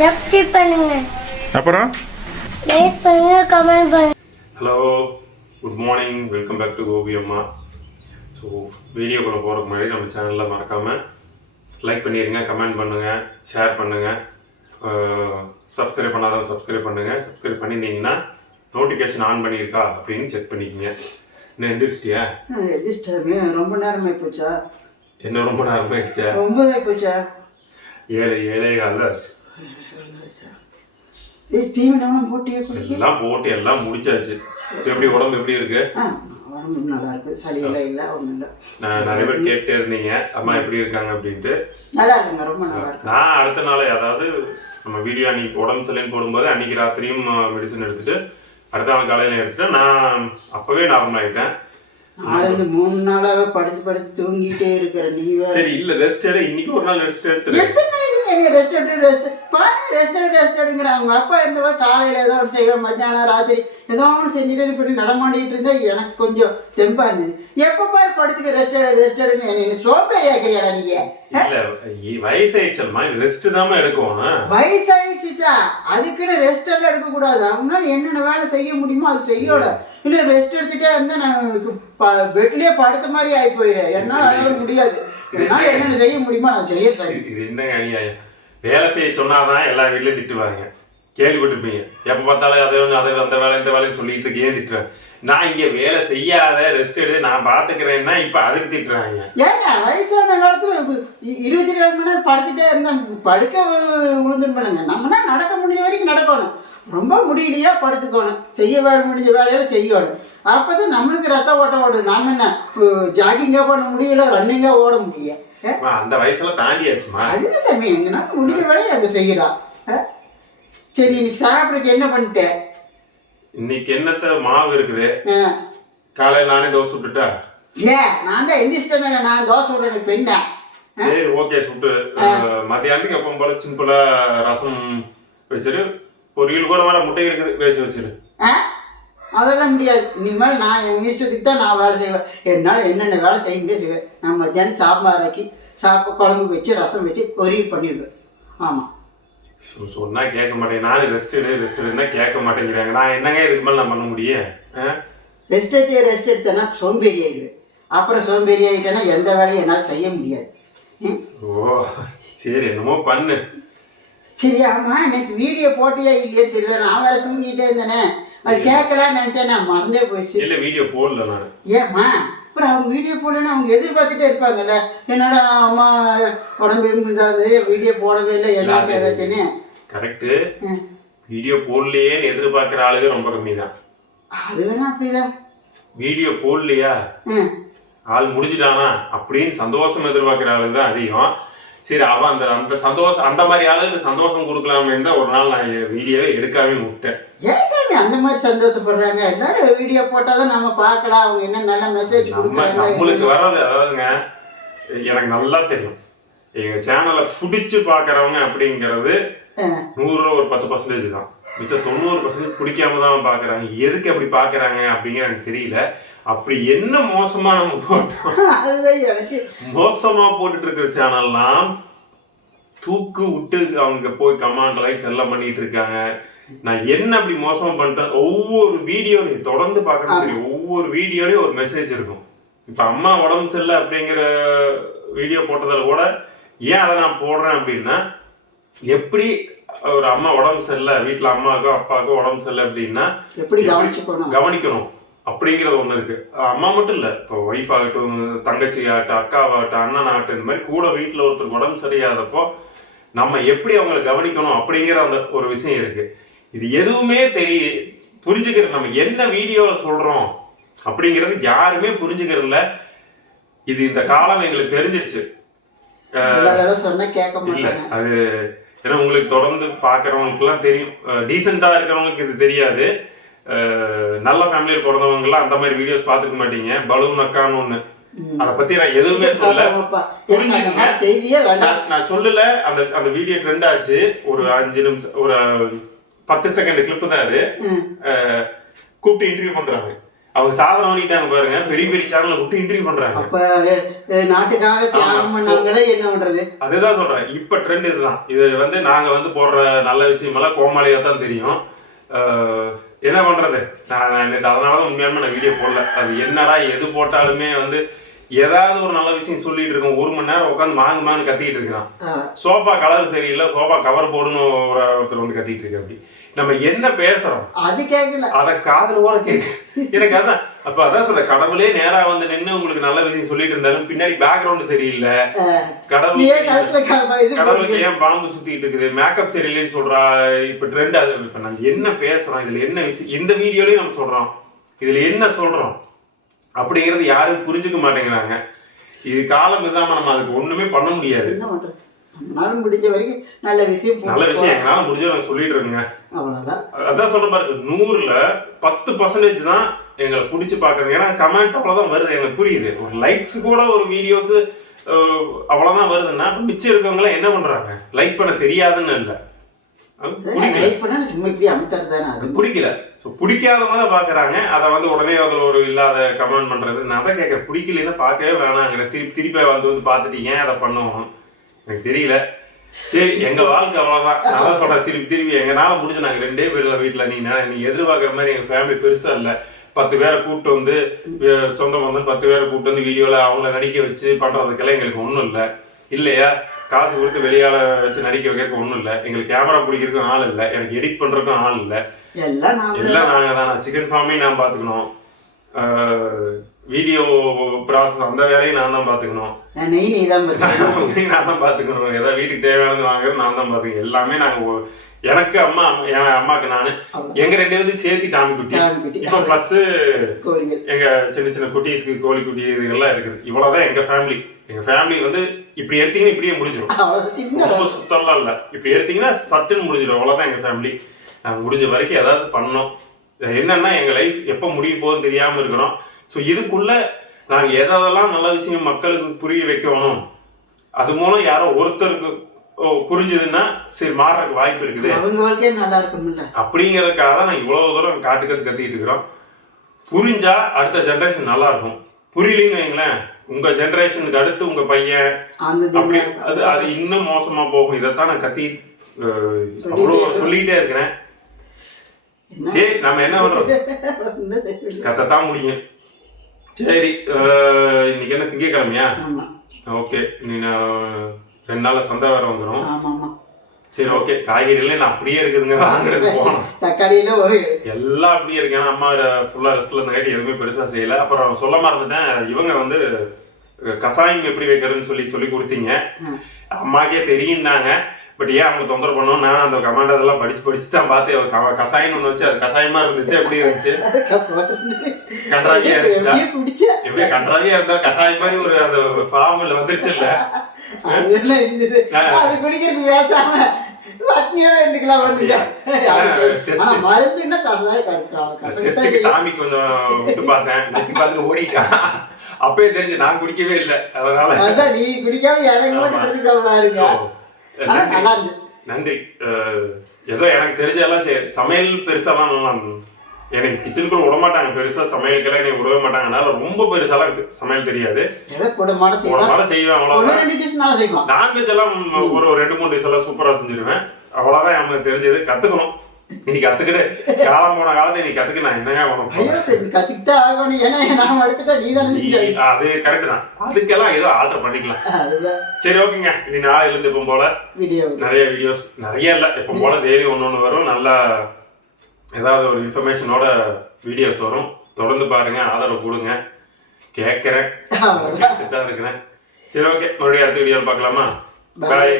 Subscribe பண்ணுங்க. அப்புறம்? Like பண்ணுங்க கமெண்ட் பண்ணுங்க. Hello good morning welcome back to Gopi அம்மா ஸோ வீடியோக்குள்ளே போகிறதுக்கு முன்னாடி நம்ம சேனலில் மறக்காமல் லைக் பண்ணிடுங்க கமெண்ட் பண்ணுங்கள் ஷேர் பண்ணுங்கள் சப்ஸ்கிரைப் பண்ணாதவங்க சப்ஸ்கிரைப் பண்ணுங்கள் சப்ஸ்கிரைப் பண்ணியிருந்தீங்கன்னா நோட்டிஃபிகேஷன் ஆன் பண்ணியிருக்கா அப்படின்னு செக் பண்ணிக்கங்க. என்ன எந்திரிச்சிட்டியா? எதிர்ஷ்டமே ரொம்ப நேரமே போச்சா? என்ன ரொம்ப நேரமாக ஆயிடுச்சா ஒன்பதே போச்சா? ஏழு ஏழே காலில் ஆச்சு. ஏய் தீவனம் போட்டியே குடிக்க எல்லாம் போட்டு எல்லாம் முடிச்சாச்சு. எப்படி உடம்பு எப்படி இருக்கு? உடம்பு நல்லா இருக்கு. சளியெல்லாம் இல்லை ஒன்றும் இல்லை. நான் நிறைய பேர் கேட்டே இருந்தீங்க. அம்மா எப்படி இருக்காங்க அப்படின்ட்டு. நல்லா இருக்குங்க ரொம்ப நல்லா இருக்கு. நான் அடுத்த நாள் அதாவது நம்ம வீடியோ அன்னைக்கு உடம்பு சரியில்லைன்னு போடும்போது அன்னைக்கு ராத்திரியும் மெடிசன் எடுத்துட்டு அடுத்த நாள் காலையில் எடுத்துட்டு நான் அப்பவே நார்மல் ஆகிட்டேன் நாலு மூணு நாளாவே படுத்து படுத்து தூங்கிட்டே இருக்கிற நீ சரி இல்ல ரெஸ்ட் எடு. இன்னைக்கு ஒரு நாள் ரெஸ்ட் எடுத்துரு. நீ ரெஸ்ட் எடு ரெஸ்ட் பாரு ரெஸ்ட் எடு ரெஸ்ட் எடுங்கிறாங்க. உங்க அப்பா இருந்தவா காலையில ஏதோ ஒன்று செய்வேன் மத்தியானம் ராத்திரி ஏதோ ஒன்று செஞ்சுட்டு இப்படி நடமாடிட்டு இருந்தா எனக்கு கொஞ்சம் தெம்பா இருந்தது. எப்போ பாரு படுத்துக்க ரெஸ்ட் எடு ரெஸ்ட் எடுங்க என்ன சோம்பேறி ஆக்கிறியாடா நீங்க இல்ல இ- வயசாயிடுச்சல்மா ரெஸ்ட் தாம எடுக்கணும். வயசாயிடுச்சுச்சா? அதுக்குன்னு ரெஸ்ட் எல்லாம் எடுக்கக்கூடாது. அவங்களால என்னென்ன வேலை செய்ய முடியுமோ அது செய்யோட. இல்லை ரெஸ்ட் எடுத்துட்டே இருந்தால் நான் பெட்லேயே படுத்த மாதிரி ஆகி போயிடுறேன் என்னால் அதெல்லாம் முடியாது. என்னால் என்னென்ன செய்ய முடியுமோ நான் செய்ய சரி இது- என்னங்க அநியாயம்? வேலை செய்ய சொன்னாதான் எல்லா வீட்லயும் திட்டுவாங்க. கேள்விப்பட்டிருப்பீங்க. எப்ப பார்த்தாலும் அதை வந்து அதை அந்த வேலை இந்த வேலைன்னு சொல்லிட்டு இருக்கே திட்டுறேன். நான் இங்க வேலை செய்யாத ரெஸ்ட் எடு நான் பாத்துக்கிறேன்னா இப்ப அதுக்கு திட்டுறாங்க. ஏங்க வயசான காலத்தில் இருபத்தி ஏழு மணி நேரம் படுத்துட்டே இருந்தேன் படுக்க விழுந்துன்னு பண்ணுங்க நம்மனா நடக்க முடிஞ்ச வரைக்கும் நடக்கணும். ரொம்ப முடியலையா படுத்துக்கணும். செய்ய வேலை முடிஞ்ச வேலையில செய்யணும். அப்போ தான் நம்மளுக்கு ரத்த ஓட்டம் ஓடுது. நாம என்ன ஜாகிங்காக பண்ண முடியல ரன்னிங்காக ஓட முடியும் ஏ? அந்த வயசுல தாண்டியாச்சுமா? அது சாமி எங்கனால முடிஞ்ச வேலையை நாங்கள் செய்கிறோம் ஆ? சரி இன்னைக்கு சாப்பிட்றதுக்கு என்ன பண்ணிட்டேன் இன்னைக்கு என்னத்த மாவு இருக்குது. காலையில நானே தோசை விட்டுட்டா ஏன் நான் தான் எந்திரிச்சிட்டேன் நான் தோசை விட்றேன் பெண்ணா சரி ஓகே சுட்டு. மத்தியானத்துக்கு எப்போ போல சிம்பிளா ரசம் வச்சிரு. பொரியல் கூட வேற முட்டை இருக்குது வேச்சு வச்சிரு. அதெல்லாம் முடியாது. இனிமேல் நான் என் இஷ்டத்துக்கு தான் நான் வேலை செய்வேன். என்னால் என்னென்ன வேலை செய்ய முடியும் செய்வேன். நான் மத்தியானம் சாம்பார் ஆக்கி சாப்ப குழம்பு வச்சு ரசம் வச்சு பொரியல் பண்ணிடுவேன். ஆமாம் சொன்னா கேட்க மாட்டேங்க. நானும் ரெஸ்ட் எடு ரெஸ்ட் எடுன்னா கேட்க மாட்டேங்கிறாங்க. நான் என்னங்க இதுக்கு மேல நான் பண்ண முடியும்? ரெஸ்ட் எடுத்து ரெஸ்ட் எடுத்தேன்னா சோம்பேறி ஆயிடுவேன். அப்புறம் சோம்பேறி ஆகிட்டேன்னா எந்த வேலையும் என்னால் செய்ய முடியாது? ஓ சரி என்னமோ பண்ணு. சரி ஆமாம் நேற்று வீடியோ போட்டியா இல்லையே தெரியல. நான் வேற தூங்கிட்டே இருந்தேனே. அது கேட்கலான்னு நினச்சேன் நான் மறந்தே போயிடுச்சு. இல்ல வீடியோ போடல நான். ஏம்மா? அப்புறம் அவங்க வீடியோ போடலன்னு அவங்க எதிர்பார்த்துட்டே இருப்பாங்கல்ல. என்னடா அம்மா உடம்பு இருந்தாது வீடியோ போடவே இல்லை என்ன ஏதாச்சுன்னு. கரெக்டு வீடியோ போடலையேன்னு எதிர்பார்க்குற ஆளுங்க ரொம்ப கம்மி தான் அது வேணா அப்படிதான். வீடியோ போடலையா? ஆள் முடிஞ்சிட்டானா? அப்படின்னு சந்தோஷம் எதிர்பார்க்குற ஆளு தான் அதிகம். சரி அவன் அந்த அந்த சந்தோஷம் அந்த மாதிரி ஆளுக்கு சந்தோஷம் கொடுக்கலாமேன்னு தான் ஒரு நாள் நான் வீடியோவே எடுக்காமே விட்டேன். சாமி அந்த மாதிரி சந்தோஷப்படுறாங்க? எல்லாரும் வீடியோ போட்டால் தான் நம்ம பார்க்கலாம். அவங்க என்ன நல்ல மெசேஜ் கொடுக்குறாங்க நம்மளுக்கு வர்றது அதாவதுங்க எனக்கு நல்லா தெரியும். எங்க சேனலை பிடிச்சு பார்க்கறவங்க அப்படிங்கிறது நூறுல ஒரு பத்து பர்சன்டேஜ் தான். மிச்சம் தொண்ணூறு பர்சன்டேஜ் பிடிக்காம தான் பார்க்கறாங்க. எதுக்கு அப்படி பார்க்கறாங்க அப்படிங்கிற எனக்கு தெரியல. அப்படி என்ன மோசமா நம்ம போட்டோம்? மோசமா போட்டுட்டு இருக்கிற சேனல்லாம் தூக்கு விட்டு அவங்க போய் கமாண்ட் லைக்ஸ் எல்லாம் பண்ணிட்டு இருக்காங்க. நான் என்ன அப்படி மோசமா பண்ணிட்டேன் ஒவ்வொரு வீடியோலையும் தொடர்ந்து பார்க்கறது ஒவ்வொரு வீடியோலையும் ஒரு மெசேஜ் இருக்கும். இப்ப அம்மா உடம்பு சரியில்லை அப்படிங்கிற வீடியோ போட்டதில் கூட ஏன் அதை நான் போடுறேன் அப்படின்னா எப்படி ஒரு அம்மா உடம்பு சரியில்லை வீட்டில் அம்மாவுக்கோ அப்பாவுக்கோ உடம்பு சரியில்லை அப்படின்னா எப்படி கவனிச்சுக்கணும்? கவனிக்கணும். அப்படிங்கிறது ஒண்ணு இருக்கு. அம்மா மட்டும் இல்ல இப்போ ஒய்ஃப் ஆகட்டும் தங்கச்சி ஆகட்டும் அக்காவாகட்டும் அண்ணன் ஆகட்டும் இந்த மாதிரி கூட வீட்டுல ஒருத்தருக்கு உடம்பு சரியாதப்போ நம்ம எப்படி அவங்களை கவனிக்கணும் அப்படிங்கிற அந்த ஒரு விஷயம் இருக்கு. இது எதுவுமே தெரிய புரிஞ்சுக்கிறது நம்ம என்ன வீடியோல சொல்றோம் அப்படிங்கிறது யாருமே புரிஞ்சுக்கிறது இல்ல இது இந்த காலம் எங்களுக்கு தெரிஞ்சிருச்சு இல்ல அது ஏன்னா உங்களுக்கு தொடர்ந்து பார்க்குறவங்களுக்குலாம் தெரியும். டீசெண்டாக இருக்கிறவங்களுக்கு இது தெரியாது. நல்ல ஃபேமிலியில் பிறந்தவங்கலாம் அந்த மாதிரி வீடியோஸ் பார்த்துக்க மாட்டீங்க. பலூன் அக்கான்னு ஒன்று அதை பற்றி நான் எதுவுமே நான் நான் சொல்லல. அந்த அந்த வீடியோ ட்ரெண்ட் ஆச்சு. ஒரு அஞ்சு நிமிஷம் ஒரு பத்து செகண்ட் கிளிப்பு தான் அது. கூப்பிட்டு இன்டர்வியூ பண்றாங்க. அவங்க சாதனை பண்ணிட்டாங்க பாருங்க. பெரிய பெரிய சேனல்ல விட்டு இன்டர்வியூ பண்றாங்க. அப்ப நாட்டுக்காக தியாகம் பண்ணவங்களே என்ன பண்றது? அதுதான் சொல்றேன். இப்ப ட்ரெண்ட் இதுதான். இது வந்து நாங்க வந்து போடுற நல்ல விஷயமெல்லாம் கோமாளியா தான் தெரியும். என்ன பண்றது? நான் நான் நேத்து அதனாலதான் உண்மையாலுமே நான் வீடியோ போடல. அது என்னடா எது போட்டாலுமே வந்து ஏதாவது ஒரு நல்ல விஷயம் சொல்லிட்டு இருக்கோம். ஒரு மணி நேரம் உட்காந்து மாங்கு மாங்கு கத்திட்டு இருக்கிறான். சோஃபா கலர் சரியில்லை சோஃபா கவர் போடுன்னு ஒரு ஒருத்தர் வந்து கத்திட்டு இருக்கு அப்படி நம்ம என்ன பேசுறோம்? அது கேட்கல அத காதுல கூட கேட்க எனக்கு அதான் அப்ப அதான் சொல்ற கடவுளே நேரா வந்து நின்னு உங்களுக்கு நல்ல விஷயம் சொல்லிட்டு இருந்தாலும் பின்னாடி பேக்ரவுண்ட் சரியில்லை. கடவுள் கடவுளுக்கு ஏன் பாம்பு சுத்திட்டு இருக்குது? மேக்கப் சரியில்லைன்னு சொல்றா. இப்ப ட்ரெண்ட் அது இப்ப நம்ம என்ன பேசுறோம்? இதுல என்ன விஷயம்? இந்த வீடியோலயும் நம்ம சொல்றோம். இதுல என்ன சொல்றோம்? அப்படிங்கிறது யாரும் புரிஞ்சுக்க மாட்டேங்கிறாங்க. இது காலம் இல்லாம நம்ம அதுக்கு ஒண்ணுமே பண்ண முடியாது. என்ன பண்றது? நம்மளால முடிஞ்ச வரைக்கும் நல்ல விஷயம் நல்ல போட்டு விஷயம் எங்களால முடிஞ்ச நான் சொல்லிட்டு இருக்கேங்க. அவ்வளவுதான். அதான் சொல்ற பாரு நூறுல பத்து பர்சன்டேஜ் தான் எங்களை பிடிச்சி பாக்குறாங்க ஏன்னா கமெண்ட்ஸ் அவ்வளவுதான் வருது எனக்கு புரியுது. ஒரு லைக்ஸ் கூட ஒரு வீடியோக்கு அவ்வளவுதான் வருதுன்னா மிச்சம் இருக்கவங்க என்ன பண்றாங்க? லைக் பண்ண தெரியாதுன்னு இல்ல. பிடிக்கல. ஸோ பிடிக்காதவங்க தான் பாக்குறாங்க அதை வந்து உடனே அதில் ஒரு இல்லாத கமெண்ட் பண்றது. நான் தான் கேட்கறேன் பிடிக்கலன்னா பார்க்கவே வேணாங்கிற திருப்பி திருப்பி வந்து வந்து பார்த்துட்டு ஏன் அதை பண்ணுவோம் எனக்கு தெரியல. சரி எங்க வாழ்க்கை அவ்வளவுதான். நான் தான் சொல்றேன் திருப்பி திருப்பி எங்கனால முடிஞ்சு ரெண்டே பேர் தான் வீட்டுல நீ நா- நீ எதிர்பார்க்குற மாதிரி எங்க ஃபேமிலி பெருசா இல்ல. பத்து பேரை கூப்பிட்டு வந்து சொந்த பந்தம் பத்து பேரை கூப்பிட்டு வந்து வீடியோல அவங்கள நடிக்க வச்சு பண்றதுக்கெல்லாம் எங்களுக்கு ஒண்ணும் இல்ல. இல்லையா? காசு கொடுத்து வெளியால வச்சு நடிக்க வைக்கிறதுக்கு ஒண்ணும் இல்ல. எங்களுக்கு கேமரா பிடிக்கிறதுக்கும் ஆள் இல்ல. எனக்கு எடிட் பண்றதுக்கும் ஆள் இல்ல. எல்லாம் நாம எல்லாம் நாங்க தான். சிக்கன் ஃபார்மையும் நான் பாத்துக்கணும். வீடியோ ப்ராசஸ் அந்த வேலையும் நான் தான் பாத்துக்கணும் நெய் நீ தான் பண்ற. நான் தான் பாத்துக்கணும் ஏதாவது வீட்டுக்கு தேவையானது வாங்குறது நான் தான் பாத்துக்கணும் எல்லாமே நாங்க ஒ- எனக்கு அம்மா என் அம்மாக்கு நானு. எங்க ரெண்டு பேருக்கு சேர்த்து டாமி குட்டி. இப்ப பிளஸ் எங்க சின்ன சின்ன குட்டீஸ்க்கு கோழி குட்டி இதுகள்லாம் இருக்குது. இவ்வளவுதான் எங்க ஃபேமிலி எங்க ஃபேமிலி வந்து இப்படி எடுத்தீங்கன்னா இப்படியே முடிஞ்சிடும் ரொம்ப சுத்தம்லாம் இல்ல. இப்படி எடுத்தீங்கன்னா சட்டுன்னு முடிஞ்சிடும் அவ்வளவுதான் எங்க ஃபேமிலி முடிஞ்ச வரைக்கும் ஏதாவது பண்ணோம் என்னன்னா எங்க லைஃப் எப்ப முடிய போகுதுன்னு தெரியாம இருக்கிறோம். ஸோ இதுக்குள்ள நாங்க எதெல்லாம் நல்ல விஷயம் மக்களுக்கு புரிய வைக்கணும். அது மூலம் யாரோ ஒருத்தருக்கு புரிஞ்சுதுன்னா சரி மாறுறதுக்கு வாய்ப்பு இருக்குது. அவங்க வாழ்க்கையே நல்லா இருக்கணும்ல அப்படிங்கறதுக்காக தான் நான் இவ்வளவு தூரம் காட்டு கத்து கத்திட்டு இருக்கிறோம். புரிஞ்சா அடுத்த ஜெனரேஷன் நல்லா இருக்கும். புரியலன்னு வைங்களேன் உங்க ஜெனரேஷனுக்கு அடுத்து உங்க பையன் அப்படி அது அது இன்னும் மோசமா போகும். இதைத்தான் நான் கத்தி அவ்வளோ சொல்லிட்டே இருக்கிறேன்? சரி நம்ம என்ன பண்றோம். கத்தத்தான் முடியும். சரி இன்னைக்கு என்ன திங்கக்கிழமையா ஓகே நீ நான் ரெண்டு நாள்ல சந்தை வேற வந்துடும் சரி ஓகே காய்கறிகள் நான் அப்படியே இருக்குதுங்க வாங்குறதுக்கு போகணும். தக்காளியில ஒரு எல்லாம் அப்படியே இருக்கு. ஏன்னா அம்மா ஃபுல்லா ரெஸ்ட்ல இருந்தங்காட்டி எதுவுமே பெருசா செய்யல. அப்புறம் சொல்ல மறந்துட்டேன். இவங்க வந்து கசாயம் எப்படி வைக்கிறதுன்னு சொல்லி சொல்லி கொடுத்தீங்க. அம்மாக்கே தெரியும்னாங்க. பட் ஏன் அவங்க தொந்தரவு பண்ணோம் நான் அந்த கமாண்ட் அதெல்லாம் படிச்சு படிச்சு தான் பார்த்தேன். க- கசாயம்னு ஒன்று வச்சு அது கசாயமா இருந்துச்சு எப்படி இருந்துச்சு? கன்றாவியா இருந்துச்சா? எப்படியே கன்றாவியா இருந்தா கசாயம் மாதிரி ஒரு அந்த ஃபார்ம்ல வந்துருச்சு இல்ல? அது குடிக்கிறதுக்கு பேசாம பட்னியாவே இருந்துக்கலாம் வந்துட்டேன் கசாயம் டெஸ்ட்டுக்கு டாமி கொஞ்சம் விட்டு பார்த்தேன். விட்டு பார்த்துட்டு ஓடிட்டான் அப்பயே தெரிஞ்சு நான் குடிக்கவே இல்லை. அதனால அதான் நீ குடிக்காம எனக்கு மட்டும் ஆமா. குடிச்சுக்க நல்லா நன்றி. ஏதோ எனக்கு தெரிஞ்செல்லாம் சமையல் பெருசாலாம் எனக்கு கிச்சனுக்குள்ள விட மாட்டாங்க பெருசா சமையலுக்கெல்லாம் எனக்கு விடவே மாட்டாங்க. அதனால ரொம்ப பெருசாலாம் சமையல் தெரியாது. ஏதோ கூட மாட ஒரு செய்வான் செய்வான். நான்வெஜ் எல்லாம் ஒரு ஒரு ரெண்டு மூணு டிஷ் எல்லாம் சூப்பரா செஞ்சிருவேன். அவ்வளவுதான் எனக்கு தெரிஞ்சது. கத்துக்கணும். இன்னைக்கு கத்துக்கிட்டு காலம் போன காலத்தை நீ கத்துக்க நான் என்னங்க ஐயோ சரி கத்துக்கிட்டே ஆகணும். ஏன்னா நான் எடுத்துட்டா நீ தானே நீ- அது கரெக்ட் தான். அதுக்கெல்லாம் ஏதோ ஆல்டர் பண்ணிக்கலாம். சரி ஓகேங்க இனி நாளையில இருந்து இப்போ போல. வீடியோ நிறைய வீடியோஸ் நிறைய இல்லை. எப்போ போல டெய்லி ஒன்று ஒன்று வரும். நல்லா ஏதாவது ஒரு இன்ஃபர்மேஷனோட வீடியோஸ் வரும். தொடர்ந்து பாருங்க. ஆதரவு கொடுங்க. கேட்குறேன். தான் இருக்கிறேன். சரி ஓகே மறுபடியும் அடுத்த வீடியோவில் பார்க்கலாமா. பாய்